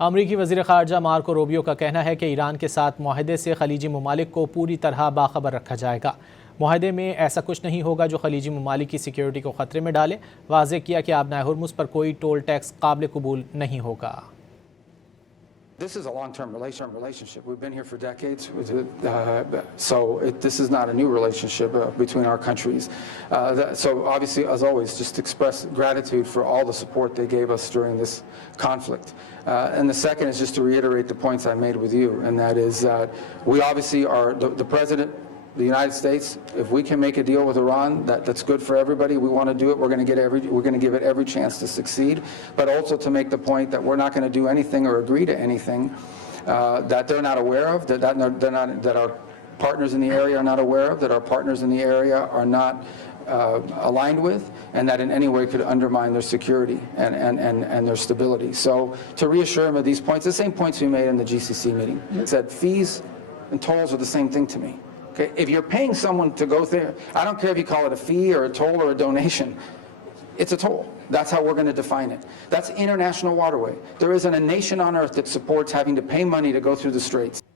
अमरीकी वज़ीर ख़ारजा Marco Rubio का कहना है कि ईरान के साथ मुआहदे से खलीजी ममालिक को पूरी तरह बाखबर रखा जाएगा। मुआहदे में ऐसा कुछ नहीं होगा जो खलीजी ममालिक की सिक्योरिटी को ख़तरे में डाले। वाज़ेह किया कि आबनाए हुर्मुज़ पर कोई टोल टैक्स काबिल कबूल नहीं होगा। This is a long-term relationship. We've been here for decades, this is not a new relationship between our countries. So obviously, as always, just express gratitude for all the support they gave us during this conflict. And the second is just to reiterate the points I made with you, and that is that we obviously are the president. The United States, if we can make a deal with Iran that's good for everybody, we want to do it. We're going to give it every chance to succeed, but also to make the point that we're not going to do anything or agree to anything that they're not aware of, that our partners in the area are not aware of, that our partners in the area are not aligned with, and that in any way could undermine their security and their stability. So to reassure them of these points, the same points we made in the GCC meeting, said fees and tolls are the same thing to me. Okay, if you're paying someone to go there, I don't care if you call it a fee or a toll or a donation, it's a toll. That's how we're going to define it. That's international waterway. There isn't a nation on earth that supports having to pay money to go through the straits.